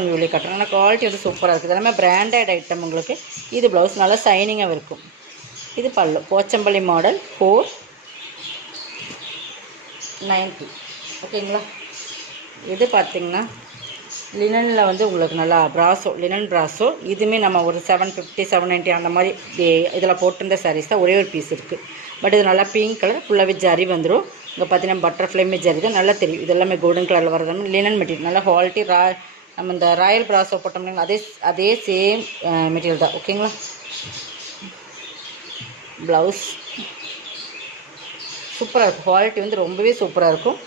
வியூலே காட்டுறேன். ஆனால் குவாலிட்டி வந்து சூப்பராக இருக்குது. எல்லாமே பிராண்டட் ஐட்டம் உங்களுக்கு. இது ப்ளவுஸ் நல்லா ஷைனிங்காக இருக்கும். இது பல்லு போச்சம்பள்ளி மாடல் 490. ஓகேங்களா. இது பார்த்திங்கன்னா லினனில் வந்து உங்களுக்கு நல்லா ப்ராஸோ, லினன் ப்ராஸோ. இதுவுமே நம்ம ஒரு 750 790 அந்த மாதிரி இதில் போட்டிருந்த சாரீஸ் தான். ஒரே ஒரு பீஸ் இருக்குது. பட் இது நல்லா பிங்க் கலர் ஃபுல்லாகவே ஜரி வந்துடும். இங்கே பார்த்தீங்கன்னா பட்டர்ஃப்ளைமே ஜரி தான், நல்லா தெரியும். இது எல்லாமே கோல்டன் கலரில் வரது லினன் மெட்டீரியல், நல்லா குவாலிட்டி. நம்ம இந்த ராயல் ப்ராஸோ போட்டோம்னா அதே சேம் மெட்டீரியல் தான். ஓகேங்களா. ப்ளவுஸ் சூப்பராக இருக்கும். குவாலிட்டி வந்து ரொம்பவே சூப்பராக இருக்கும்.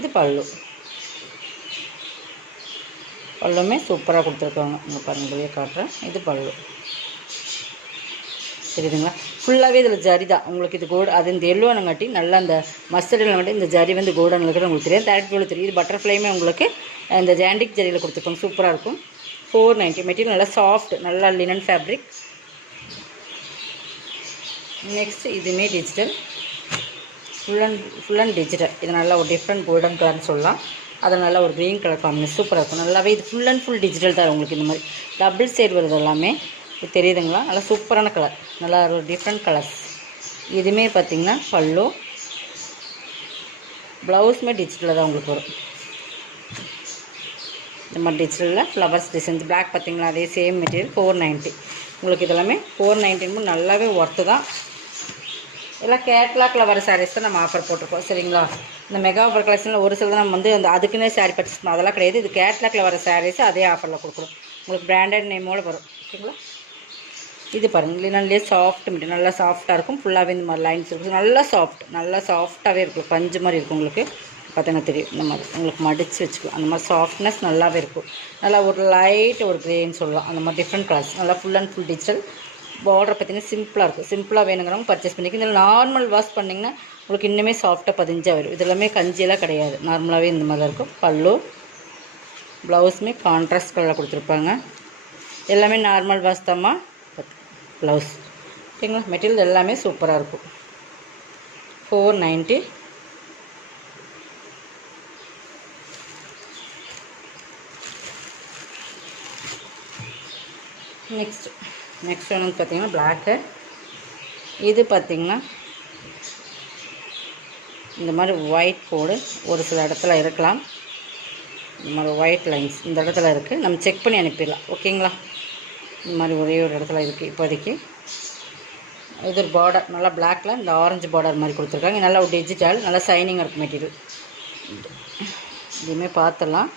இது பல்லு. பல்லுமே சூப்பராக கொடுத்துருக்காங்க. உங்கள் பாருங்கள் காட்டுறேன். இது பல்லு தெரியுதுங்களா. ஃபுல்லாகவே இதில் ஜரி தான் உங்களுக்கு. இது கோல்டு அது இந்த எல்லோனங்காட்டி நல்லா அந்த மஸ்டர்டில் இந்த ஜரி வந்து கோல்டன் இருக்கிறது உங்களுக்கு தெரியும். தேர்ட் தெரியும். இது பட்டர்ஃப்ளைமே உங்களுக்கு இந்த ஜாண்டிக் ஜரியில் கொடுத்துருக்கோங்க. சூப்பராக இருக்கும். 490. மெட்டீரியல் நல்லா சாஃப்ட், நல்லா லினன் ஃபேப்ரிக். நெக்ஸ்ட் இதுவுமே டிஜிட்டல், ஃபுல் அண்ட் டிஜிட்டல். இது நல்லா ஒரு டிஃப்ரெண்ட் கோல்டன் கலர்னு சொல்லலாம். அது நல்லா ஒரு க்ரீன் கலர் காம்பினேஷன் சூப்பராக இருக்கும். நல்லாவே இது ஃபுல் டிஜிட்டல் தான் உங்களுக்கு. இந்த மாதிரி டபுள் சைடு வருது எல்லாமே. இது தெரியுதுங்களா. நல்லா சூப்பரான கலர், நல்லா ஒரு டிஃப்ரெண்ட் கலர்ஸ். இதுவுமே பார்த்திங்கன்னா பல்லு, ப்ளவுஸுமே டிஜிட்டலில் தான் உங்களுக்கு வரும். இந்த மாதிரி டிஜிட்டலில் ஃப்ளவர்ஸ் டிசைன் பிளாக் பார்த்திங்களா, அதே சேம் மெட்டீரியல் 490 உங்களுக்கு. இதெல்லாமே 490 நல்லாவே ஒர்த்து தான். எல்லாம் கேட்லாக்கில் வர சாரீஸ் தான் நம்ம ஆஃபர் போட்டிருக்கோம். சரிங்களா. இந்த மெகா ஆஃபர் கலெக்ஷனில் ஒரு சில தான் நம்ம வந்து அந்த அதுக்குன்னே சாரீ பர்ச்சேஸ் பண்ணோம், அதெல்லாம் கிடையாது. இது கேட்லாக்கில் வர சாரீஸ் அதே ஆஃபரில் கொடுக்குறோம் உங்களுக்கு. பிராண்டட் நேமோடு வரும். ஓகேங்களா. இது பாருங்கள் லினன்லேயே சாஃப்ட் மெட்டீரியல், நல்லா சாஃப்ட்டாக இருக்கும். ஃபுல்லாகவே இந்த மாதிரி லைன்ஸ் இருக்கும். நல்லா சாஃப்ட்டாகவே இருக்கும். பஞ்சு மாதிரி இருக்கும் உங்களுக்கு. பார்த்தீங்கன்னா தெரியும். இந்த மாதிரி உங்களுக்கு மடித்து வச்சுக்கலாம். அந்த மாதிரி சாஃப்ட்னஸ் நல்லாவே இருக்கும். நல்லா ஒரு லைட் ஒரு க்ரேன்னு சொல்லலாம். அந்த மாதிரி டிஃப்ரெண்ட் கலர்ஸ். நல்லா full and full digital. Border பார்த்திங்கன்னா சிம்பிளாக இருக்கும். சிம்பிளாக வேணுங்கிறவங்க பர்ச்சேஸ் பண்ணிக்க. இதில் நார்மல் வாஷ் பண்ணிங்கன்னா உங்களுக்கு இன்னுமே சாஃப்டாக 15 வரும். இது எல்லாமே கஞ்சியெல்லாம் கிடையாது. நார்மலாகவே இந்த மாதிரி தான் இருக்கும். பல்லு, ப்ளவுஸுமே கான்ட்ராஸ்ட் கலரில் கொடுத்துருப்பாங்க. எல்லாமே நார்மல் வாஷ் தாம்மா ப்ளவுஸ். ஓகேங்களா. மெட்டீரியல் எல்லாமே சூப்பராக இருக்கும். 490. நெக்ஸ்ட் ஒன்று பார்த்திங்கன்னா பிளாக்கு. இது பார்த்திங்கன்னா இந்த மாதிரி ஒயிட் கோடு ஒரு சில இடத்துல இருக்கலாம். இந்த மாதிரி ஒயிட் லைன்ஸ் இந்த இடத்துல இருக்குது. நம்ம செக் பண்ணி அனுப்பிடலாம். ஓகேங்களா. இந்த மாதிரி ஒரே ஒரு இடத்துல இருக்குது இப்போதைக்கு. இது ஒரு பார்டர் நல்லா பிளாக்கில் இந்த ஆரஞ்சு பார்டர் மாதிரி கொடுத்துருக்காங்க. நல்லா ஒரு டிஜிட்டல், நல்லா ஷைனிங்காக இருக்கும் மெட்டீரியல். இதுவுமே பார்த்துடலாம்.